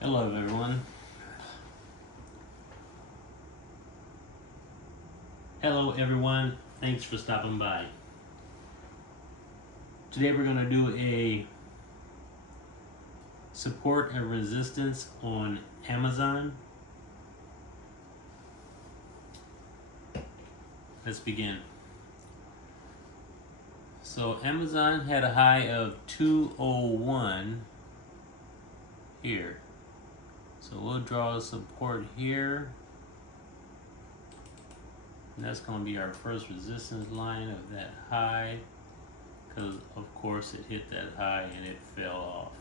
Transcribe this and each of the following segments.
Hello everyone. Hello everyone. Thanks for stopping by. Today we're going to do a support and resistance on AMZN. Let's begin. So AMZN had a high of 201 here. So we'll draw a support here. And that's going to be our first resistance line of that high, because of course it hit that high and it fell off.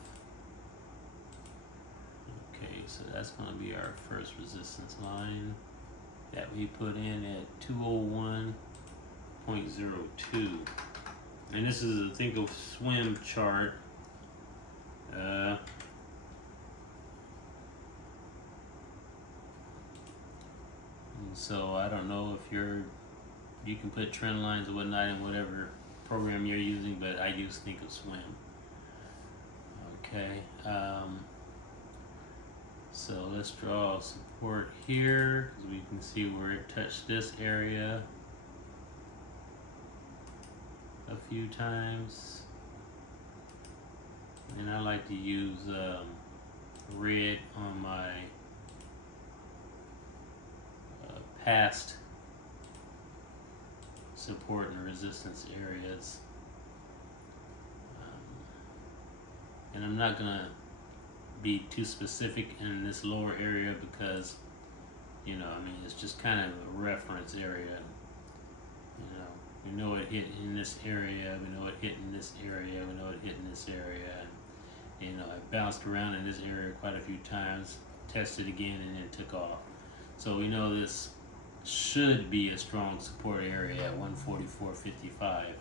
Okay, so that's going to be our first resistance line that we put in at 201.02. And this is a think of swim chart. So I don't know if you can put trend lines or whatnot in whatever program you're using, but I use think of swim. Okay, so let's draw support here, because we can see where it touched this area a few times, and I like to use red on my past support and resistance areas. And I'm not gonna be too specific in this lower area because, I mean, it's just kind of a reference area. We know it hit in this area, we know it hit in this area, we know it hit in this area. And, I bounced around in this area quite a few times, tested again, and then took off. So we know this should be a strong support area at 144.55.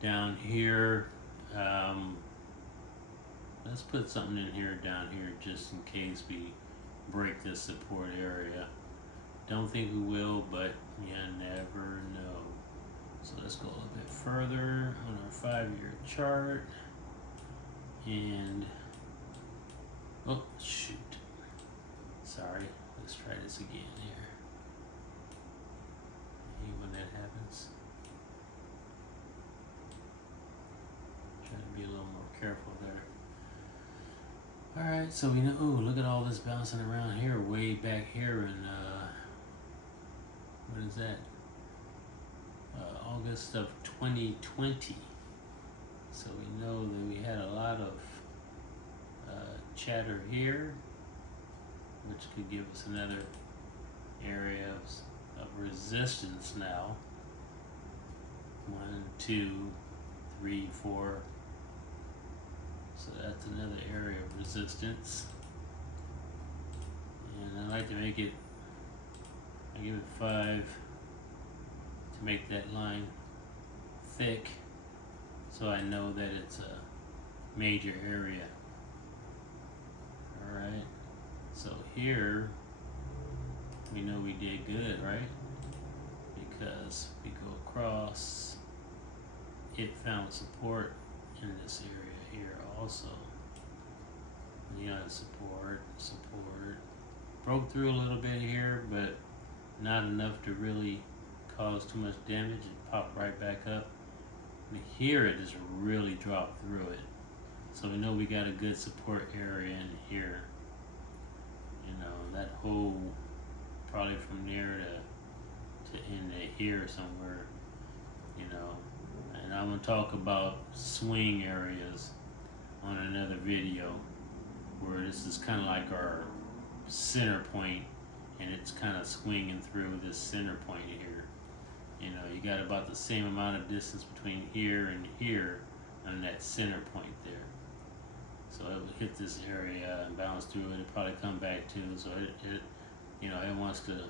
Down here, let's put something in here down here just in case we break this support area. Don't think we will, but you never know. So let's go a little bit further on our 5-year chart. And oh shoot, sorry, let's try this again here. See when that happens. Try to be a little more careful there. Alright, so we know, oh, look at all this bouncing around here, way back here in what is that, August of 2020. So we know that we had a lot of chatter here, which could give us another area of resistance now. 1, 2, 3, 4. So that's another area of resistance. And I like to make it, I give it 5 to make that line thick, so I know that it's a major area. Alright, so here we know we did good, right? Because we go across, it found support in this area here also. Support, broke through a little bit here, but not enough to really cause too much damage. It popped right back up. And here it just really dropped through it. So we know we got a good support area in here. That whole, probably from there to into here somewhere, And I'm going to talk about swing areas on another video, where this is kind of like our center point, and it's kind of swinging through this center point here. You got about the same amount of distance between here and here on that center point there. So it would hit this area and bounce through it. It'd probably come back too. So it wants to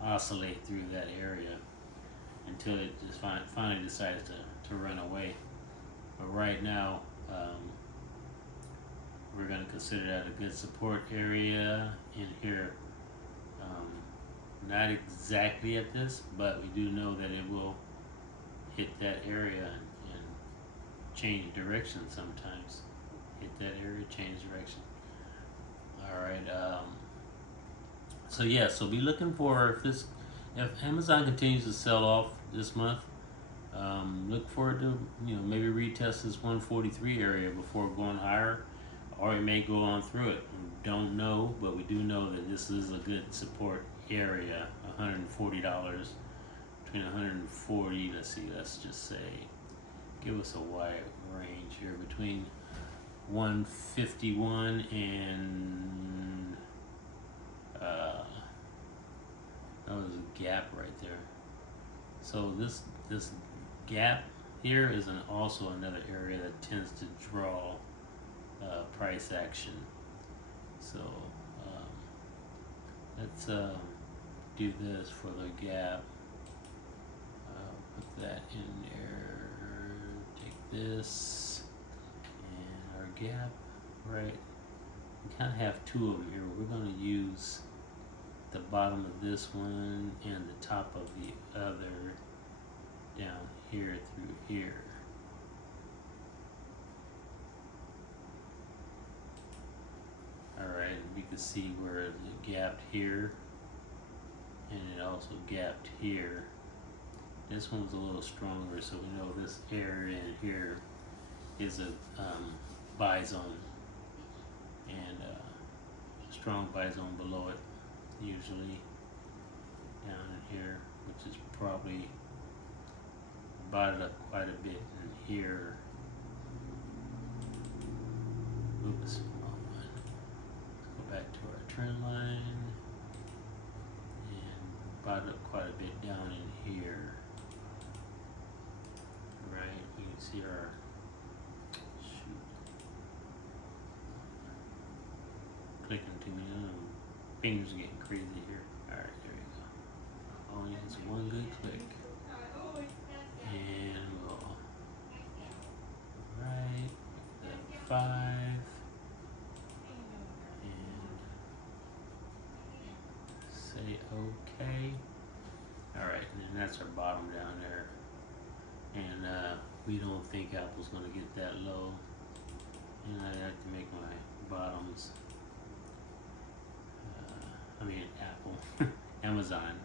oscillate through that area until it just finally decides to run away. But right now, we're going to consider that a good support area in here. Not exactly at this, but we do know that it will hit that area and change direction sometimes. hit that area, change direction. All right. So yeah, so be looking for if Amazon continues to sell off this month. Look forward to maybe retest this 143 area before going higher, or it may go on through it. We don't know, but we do know that this is a good support area. $140 between 140. Let's see. Let's just say, give us a wide range here between 151 and that was a gap right there. So this gap here is also another area that tends to draw price action. So let's do this for the gap. Put that in there. Take this and our gap. Right. We kind of have two of them here. We're going to use the bottom of this one and the top of the other down here through here. Alright, we can see where it gapped here and it also gapped here. This one was a little stronger, so we know this area in here is a buy zone, and strong buy zone below it, usually down in here, which is probably bought it up quite a bit in here. Oops, wrong one. Let's go back to our trend line and bought it up quite a bit down in here. Right, we can see our clicking too many. Fingers are getting crazy here. Alright, there we go. All needs one good click. And we'll right that 5 and say okay. Alright, and then that's our bottom down there. And we don't think Apple's gonna get that low. And I have to make my bottoms Apple, Amazon.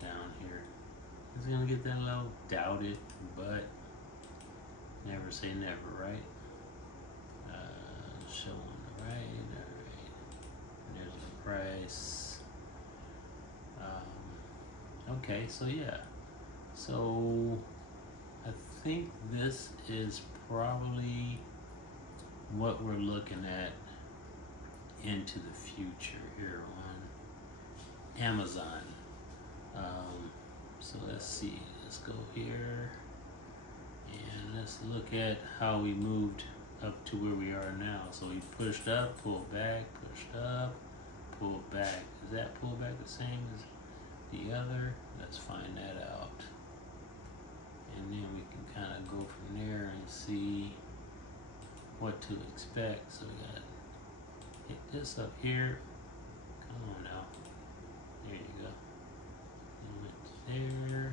Down here. Is it gonna get that low? Doubt it, but never say never, right? Show on the right, alright. There's the price. Okay, so yeah. So I think this is probably what we're looking at into the future here on Amazon. So let's see, let's go here and let's look at how we moved up to where we are now. So we pushed up, pulled back, pushed up, pulled back. Is that pullback the same as the other? Let's find that out. And then we can kind of go from there and see what to expect. So we gotta hit this up here. Come on now. There you go. There.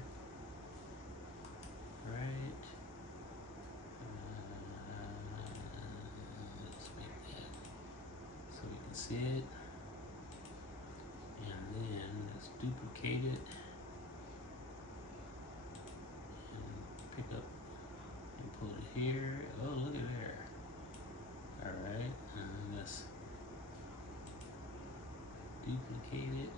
Right. Let's make that so we can see it. And then let's duplicate it. And pick up and pull it here. Oh, look at there. Alright, and let's duplicate it.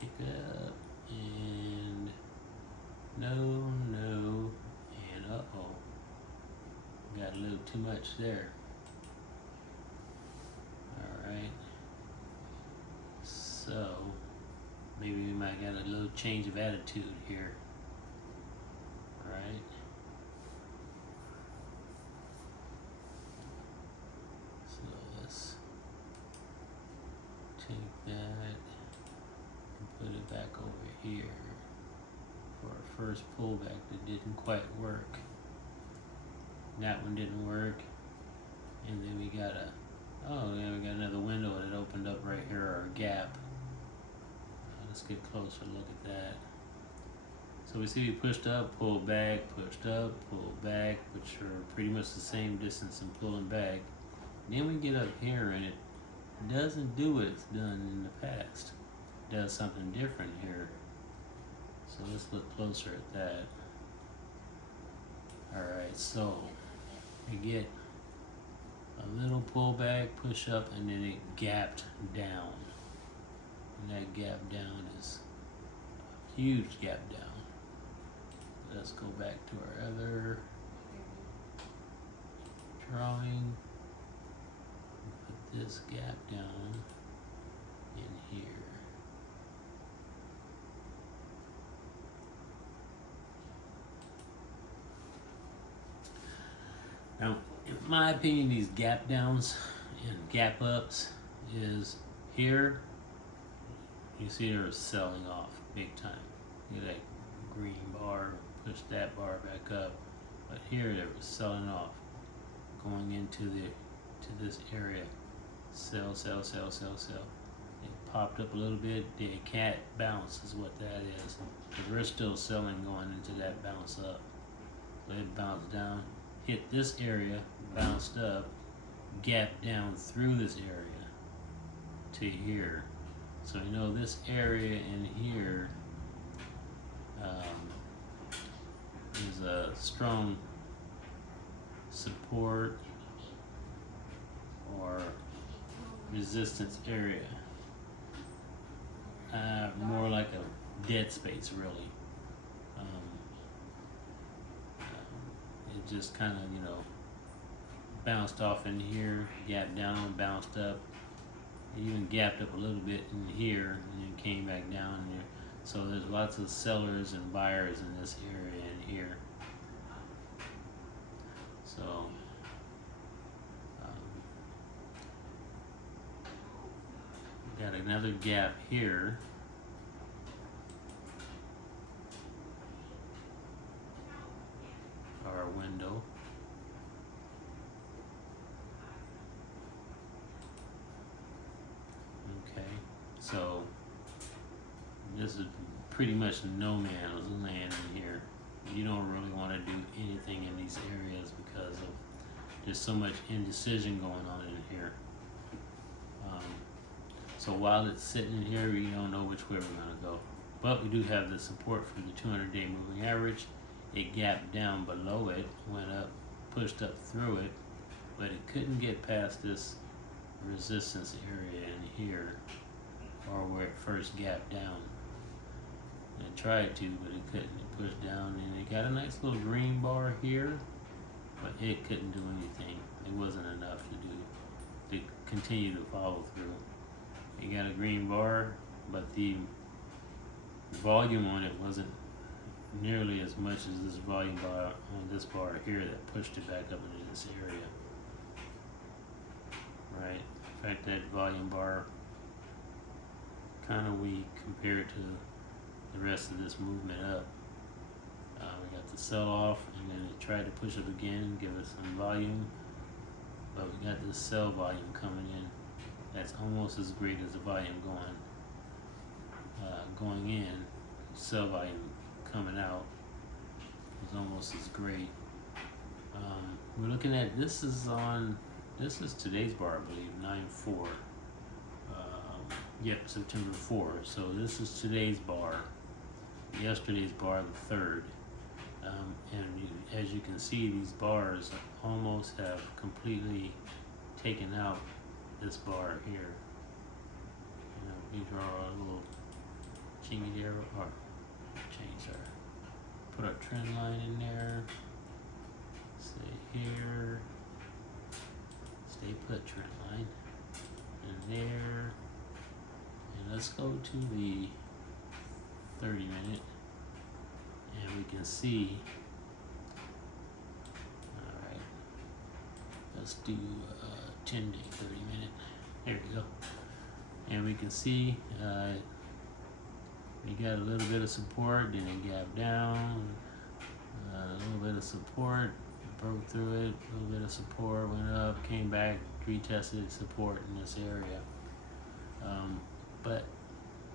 Pick up, and no, and uh-oh. Got a little too much there. Alright. So, maybe we might get a little change of attitude here. Right. So let's take that and put it back over here for our first pullback that didn't quite work. That one didn't work. And then we got we got another window that opened up right here, our gap. get a closer look at that. So we see we pushed up, pulled back, pushed up, pulled back, which are pretty much the same distance in pulling back. Then we get up here and it doesn't do what it's done in the past. It does something different here. So let's look closer at that. Alright, so we get a little pullback, push up, and then it gapped down. And that gap down is a huge gap down. Let's go back to our other drawing. Put this gap down in here. Now, in my opinion, these gap downs and gap ups is here. You see they're selling off big time. Look at that green bar. Push that bar back up, but here it was selling off, going into this area. Sell, sell, sell, sell, sell. It popped up a little bit. The cat bounce is what that is. But we're still selling going into that bounce up. So it bounced down, hit this area, bounced up, gapped down through this area to here. So you know this area in here is a strong support or resistance area. More like a dead space, really. It just kind of, bounced off in here, gapped down, bounced up. It even gapped up a little bit in here and then came back down here. So there's lots of sellers and buyers in this area and here. So we got another gap here. Our window. Okay, so this is pretty much no man's land in here. You don't really want to do anything in these areas because of there's so much indecision going on in here. So while it's sitting in here, we don't know which way we're going to go. But we do have the support for the 200-day moving average. It gapped down below it, went up, pushed up through it, but it couldn't get past this resistance area in here, or where it first gapped down. It tried to, but it couldn't. It pushed down, and it got a nice little green bar here, but it couldn't do anything. It wasn't enough to continue to follow through. It got a green bar, but the volume on it wasn't nearly as much as this volume bar on this bar here that pushed it back up into this area. Right? In fact, that volume bar kind of weak compared to the rest of this movement up. We got the sell off, and then it tried to push up again, give us some volume, but we got this sell volume coming in. That's almost as great as the volume going in. Sell volume coming out is almost as great. We're looking at this is today's bar, I believe, 9/4. Yep, September 4. So this is today's bar. Yesterday's bar, the 3rd. As you can see, these bars almost have completely taken out this bar here. We draw a little chingy arrow, or change our, put our trend line in there. Say here, stay put trend line, and there. And let's go to the 30-minute, and we can see. All right, let's do 10-day, 30-minute. There we go. And we can see we got a little bit of support, then it gapped down, a little bit of support, broke through it, a little bit of support, went up, came back, retested support in this area. But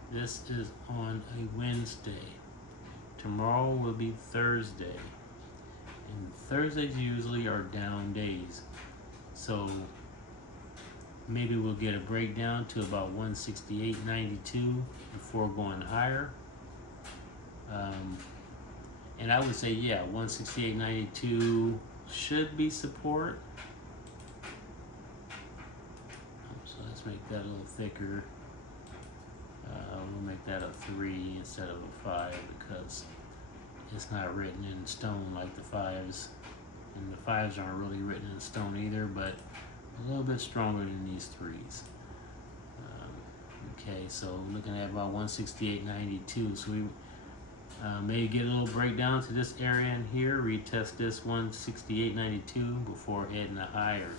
This is on a Wednesday. Tomorrow will be Thursday. And Thursdays usually are down days. So maybe we'll get a breakdown to about 168.92 before going higher. And I would say, yeah, 168.92 should be support. So let's make that a little thicker. We'll make that a 3 instead of a 5 because it's not written in stone like the 5s. And the 5s aren't really written in stone either, but a little bit stronger than these 3s. Okay, so looking at about 168.92. So we maybe get a little breakdown to this area in here, retest this 168.92 before heading higher.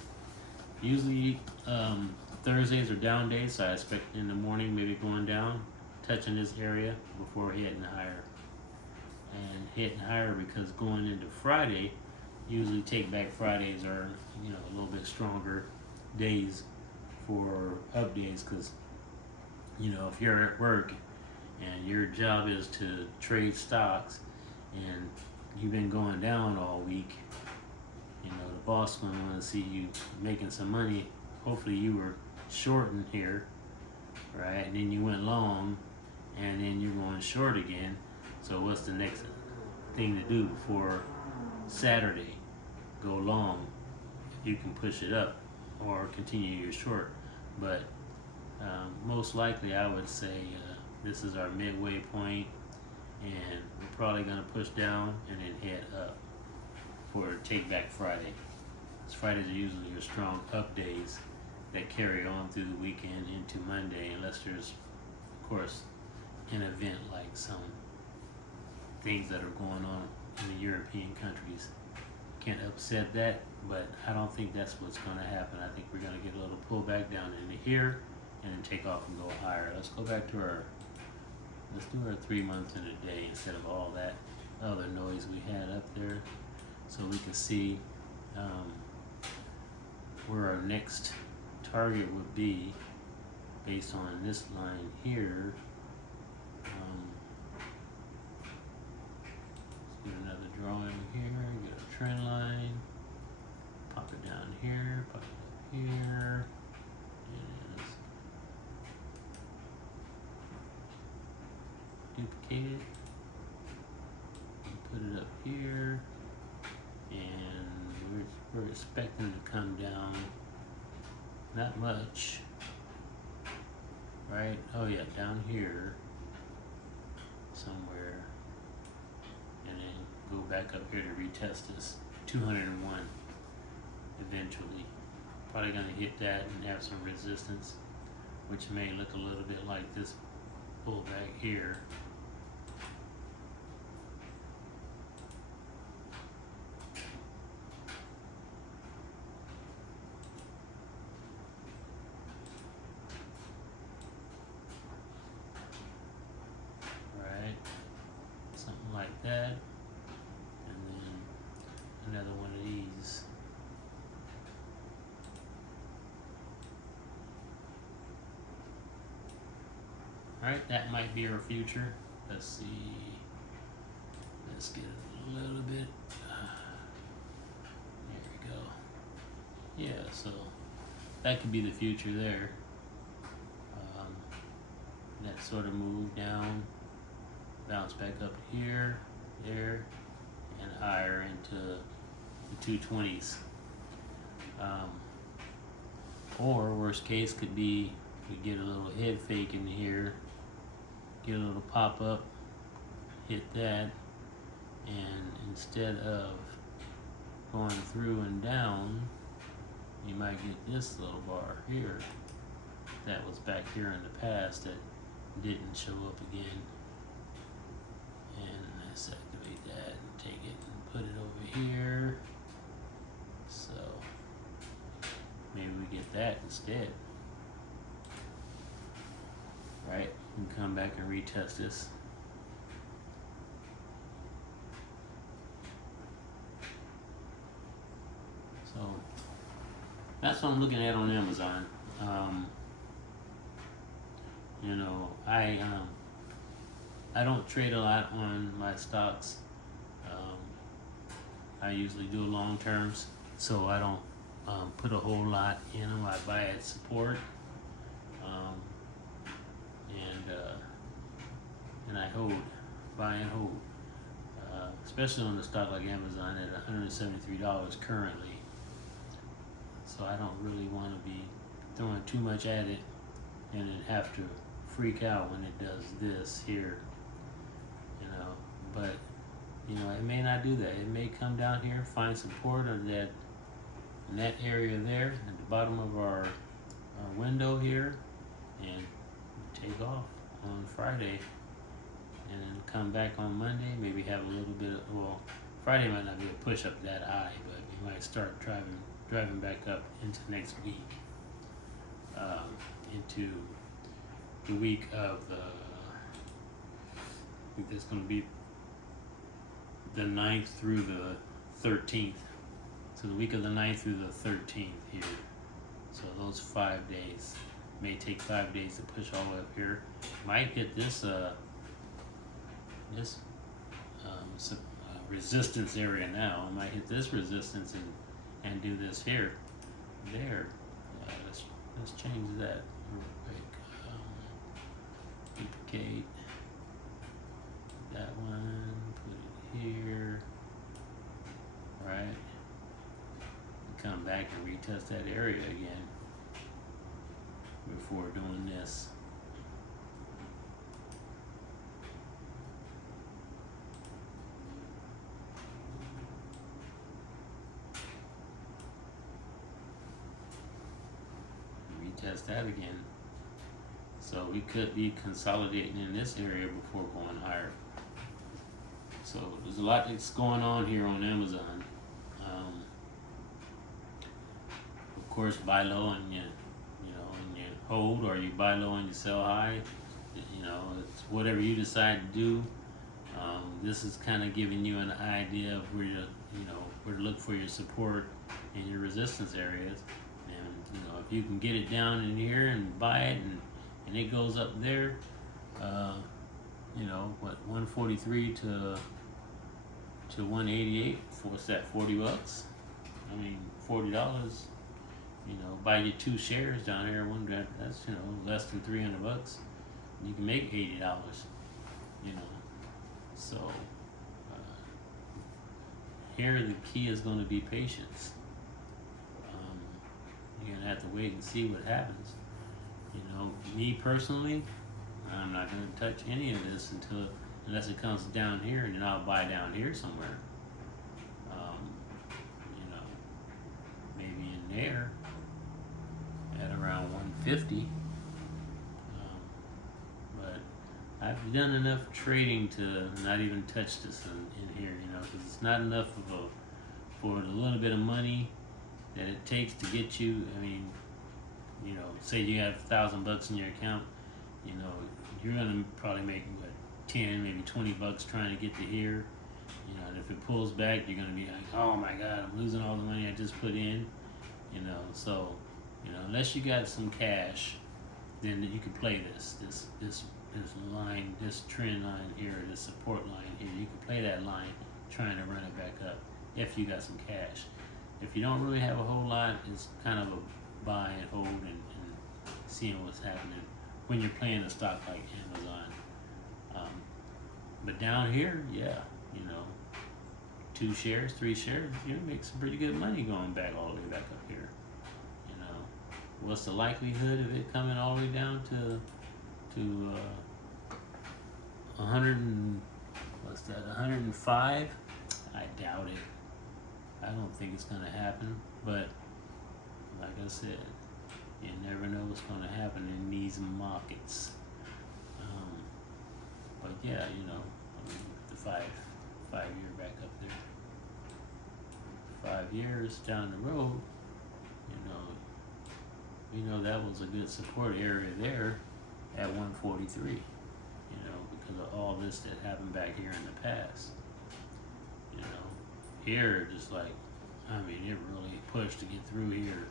Usually Thursdays are down days, so I expect in the morning maybe going down, touching this area before heading higher. And heading higher because going into Friday, usually take back Fridays are, you know, a little bit stronger days for up days because, you know, if you're at work and your job is to trade stocks and you've been going down all week, you know, the boss is going to want to see you making some money. Hopefully you were shorting here, right? And then you went long and then you're going short again. So what's the next thing to do before Saturday? Go long. You can push it up or continue your short. But most likely I would say this is our midway point, and we're probably going to push down and then head up for take back Friday. Fridays are usually your strong up days that carry on through the weekend into Monday, unless there's, of course, an event like some things that are going on in the European countries. Can't upset that, but I don't think that's what's going to happen. I think we're going to get a little pullback down into here and then take off and go higher. Let's go back to let's do our 3 months in a day instead of all that other noise we had up there, so we can see where our next target would be based on this line here. Let's get another drawing here, get a trend line, pop it down here, pop it up here, and duplicate it, and put it up here, and we're expecting to come down not much, right? Oh yeah, down here somewhere, and then go back up here to retest this 201 eventually. Probably gonna hit that and have some resistance, which may look a little bit like this pullback here. Like that, and then another one of these. Alright, that might be our future. Let's see. Let's get a little bit. There we go. Yeah, so that could be the future there. That sort of move down, bounce back up here, there, and higher into the 220s. Or worst case could be we get a little head fake in here, get a little pop up, hit that, and instead of going through and down, you might get this little bar here that was back here in the past that didn't show up again. And let's activate that and take it and put it over here. So maybe we get that instead. Right? And come back and retest this. So that's what I'm looking at on Amazon. You know, I don't trade a lot on my stocks. Um, I usually do long terms, so I don't put a whole lot in them. I buy at support, um, and I hold, buy and hold. Especially on the stock like Amazon at $173 currently. So I don't really want to be throwing too much at it and then have to freak out when it does this here, you know. But you know, it may not do that. It may come down here, find support of that in that area there at the bottom of our window here, and take off on Friday, and then come back on Monday. Maybe have a little bit of, well, Friday might not be a push up that high, but you might start driving back up into next week, into the week of the, I think that's going to be the 9th through the 13th. So the week of the 9th through the 13th here. So those 5 days. May take 5 days to push all the way up here. Might hit this resistance area now. I might hit this resistance and do this here. There. Let's change that real quick. Duplicate that one, put it here, right? And come back and retest that area again before doing this. Retest that again. So we could be consolidating in this area before going higher. So there's a lot that's going on here on Amazon. Of course, buy low and you hold, or you buy low and you sell high. You know, it's whatever you decide to do. This is kind of giving you an idea of where where to look for your support and your resistance areas. And you know, if you can get it down in here and buy it, and it goes up there, you know, what, 143 to 188, what's that, 40 bucks? I mean, $40, you know, buy you 2 shares down here, that's, you know, less than 300 bucks. You can make $80, you know. So, here the key is going to be patience. You're going to have to wait and see what happens. You know, me personally, I'm not going to touch any of this unless it comes down here, and then I'll buy down here somewhere. You know, maybe in there at around 150. But I've done enough trading to not even touch this in here, you know, because it's not enough for the little bit of money that it takes to get you. I mean, you know, say you have $1,000 in your account, you know, you're gonna probably make what, 10, maybe 20 bucks trying to get to here. You know, and if it pulls back, you're gonna be like, oh my God, I'm losing all the money I just put in. You know, so, you know, unless you got some cash, then you can play this line, this trend line here, this support line here. You can play that line, trying to run it back up if you got some cash. If you don't really have a whole lot, it's kind of a buy and hold and seeing what's happening when you're playing a stock like Amazon. But down here, yeah, you know, 2 shares, 3 shares, you know, make some pretty good money going back all the way back up here. You know, what's the likelihood of it coming all the way down to 105? I doubt it. I don't think it's going to happen, but like I said, you never know what's going to happen in these markets. But yeah, you know, I mean, the five year back up there, 5 years down the road, you know that was a good support area there at 143. You know, because of all this that happened back here in the past. You know, here just like, I mean, it really pushed to get through here.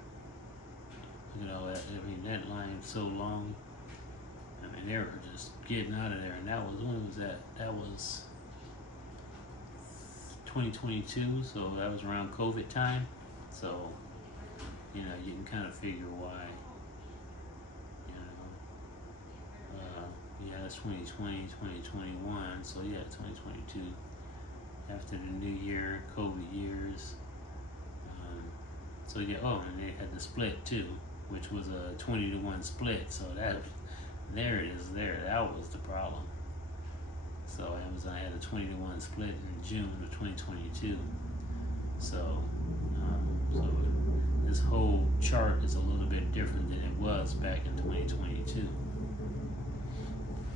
You know, I mean, that line's so long. I mean, they were just getting out of there. And that was, when was that? That was 2022, so that was around COVID time. So, you know, you can kind of figure why. Yeah, that's 2020, 2021. So yeah, 2022. After the new year, COVID years. So yeah, oh, and they had the split too, which was a 20-1 split. So that, there it is there. That was the problem. So Amazon had a 20-1 split in June of 2022. So, so this whole chart is a little bit different than it was back in 2022.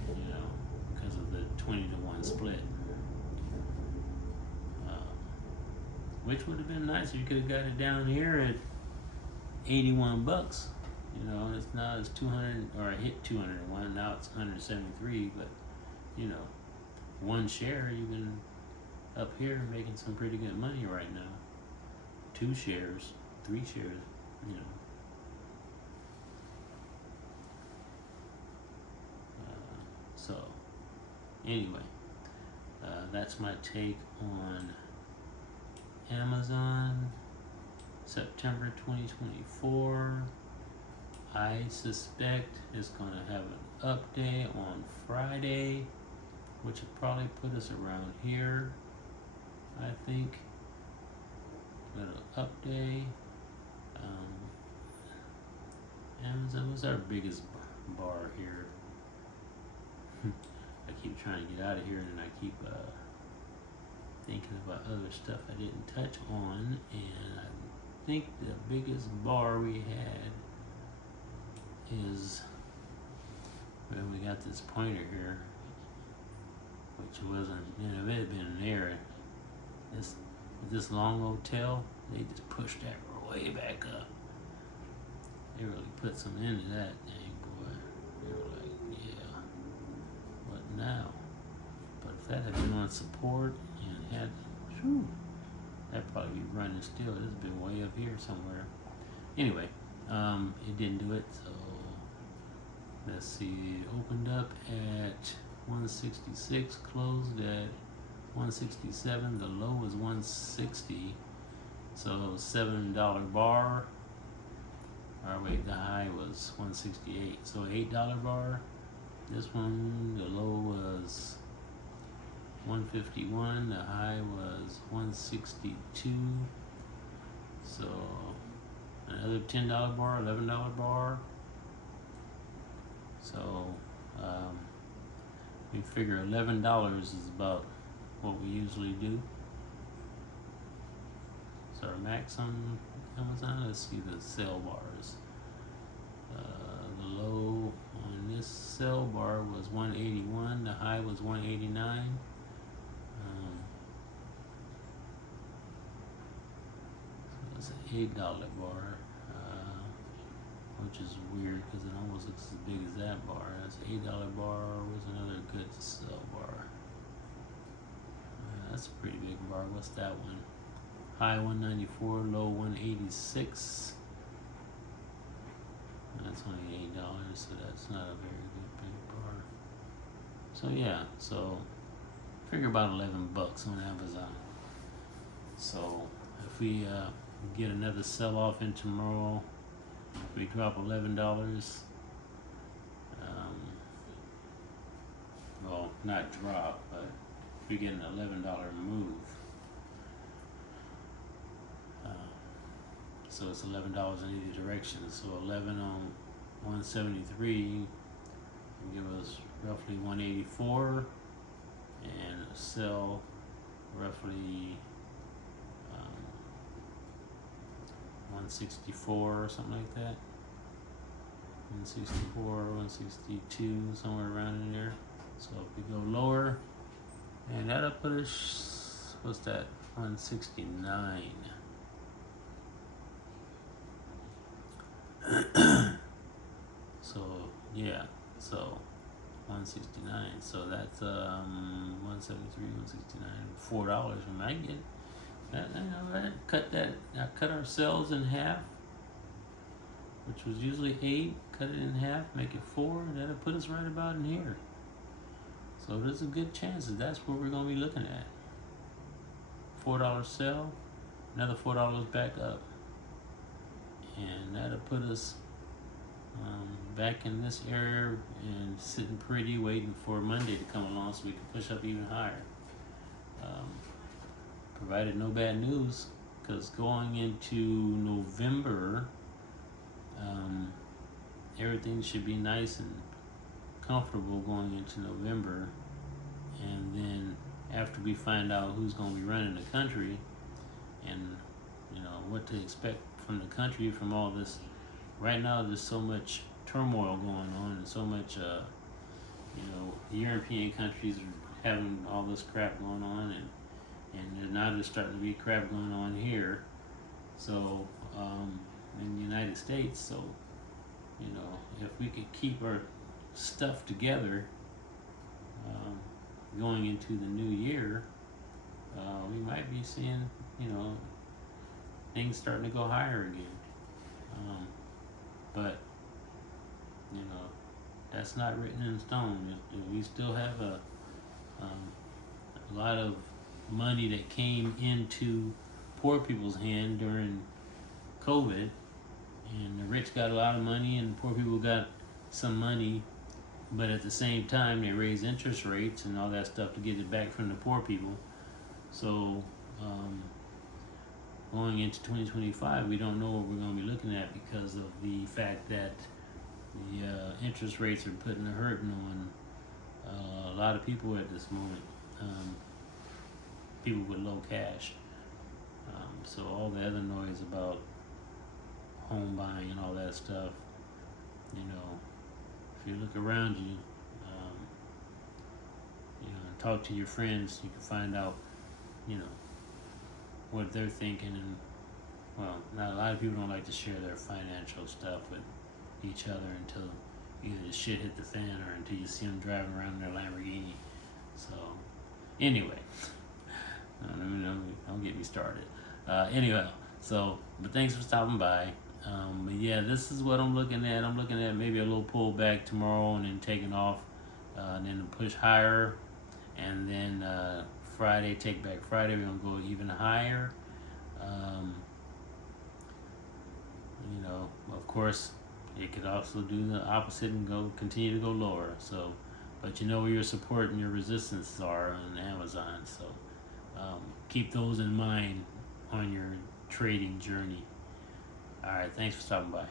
You know, because of the 20-1 split. Which would have been nice if you could have got it down here at 81 bucks. You know, it's now it's 200, or it hit 201, now it's 173, but you know, one share, you can up here making some pretty good money right now. 2 shares, 3 shares, you know. So anyway, that's my take on Amazon, September 2024. I suspect it's going to have an update on Friday, which will probably put us around here, I think. Little update. Amazon was our biggest bar here. I keep trying to get out of here, and I keep thinking about other stuff I didn't touch on, and I think the biggest bar we had is, well, we got this pointer here, which wasn't, you know, it had been there. This long hotel, they just pushed that way back up. They really put some into that thing, boy. They were like, yeah, what now? But if that had been on support and had, whew, that'd probably be running still. It's been way up here somewhere. Anyway, it didn't do it, so let's see. It opened up at 166, closed at 167. The low was 160, so it was $7 bar. Or wait, the high was 168, so $8 bar. This one, the low was 151, the high was 162. So another $10 bar, $11 bar. So we figure $11 is about what we usually do. So our max on Amazon, let's see the sell bars. The low on this sell bar was 181, the high was 189. So it's an $8 bar, which is weird because it almost looks as big as that bar. That's an $8 bar. Where's another good sell bar? That's a pretty big bar. What's that one? High 194, low 186. That's only $8, so that's not a very good big bar. So yeah, so figure about 11 bucks on Amazon. So if we get another sell-off in tomorrow, if we drop $11, well, not drop, but if we get an $11 move, so it's $11 in either direction. So 11 on 173 will give us roughly 184, and a sell roughly 164 or something like that. 164, 162, somewhere around in there. So if we go lower, and that'll put us, what's that? 169. So yeah, so 169. So that's 173, 169, $4. We might get that. I cut our sales in half. which was usually 8, cut it in half, make it 4, and that'll put us right about in here. So there's a good chance that that's what we're going to be looking at. $4 sell, another $4 back up. And that'll put us back in this area and sitting pretty, waiting for Monday to come along so we can push up even higher. Provided no bad news, because going into November, everything should be nice and comfortable going into November. And then after we find out who's going to be running the country and what to expect from the country, from all this, right now there's so much turmoil going on and so much European countries are having all this crap going on, and now there's starting to be crap going on here, so in the United States. So if we could keep our stuff together going into the new year, we might be seeing things starting to go higher again. But that's not written in stone. We still have a lot of money that came into poor people's hand during COVID, and the rich got a lot of money and poor people got some money, but at the same time they raised interest rates and all that stuff to get it back from the poor people. So going into 2025, we don't know what we're going to be looking at, because of the fact that the interest rates are putting a hurting on a lot of people at this moment, people with low cash. So all the other noise about home buying and all that stuff, if you look around you, and talk to your friends, you can find out, what they're thinking. And well, not a lot of people don't like to share their financial stuff with each other until either the shit hit the fan or until you see them driving around in their Lamborghini. So anyway, don't get me started. Anyway, but thanks for stopping by. But yeah, this is what I'm looking at. I'm looking at maybe a little pullback tomorrow and then taking off, and then a push higher, and then Friday, take back Friday, we're gonna go even higher. Of course, it could also do the opposite and continue to go lower. So, but where your support and your resistance are on Amazon. So keep those in mind on your trading journey. All right, thanks for stopping by.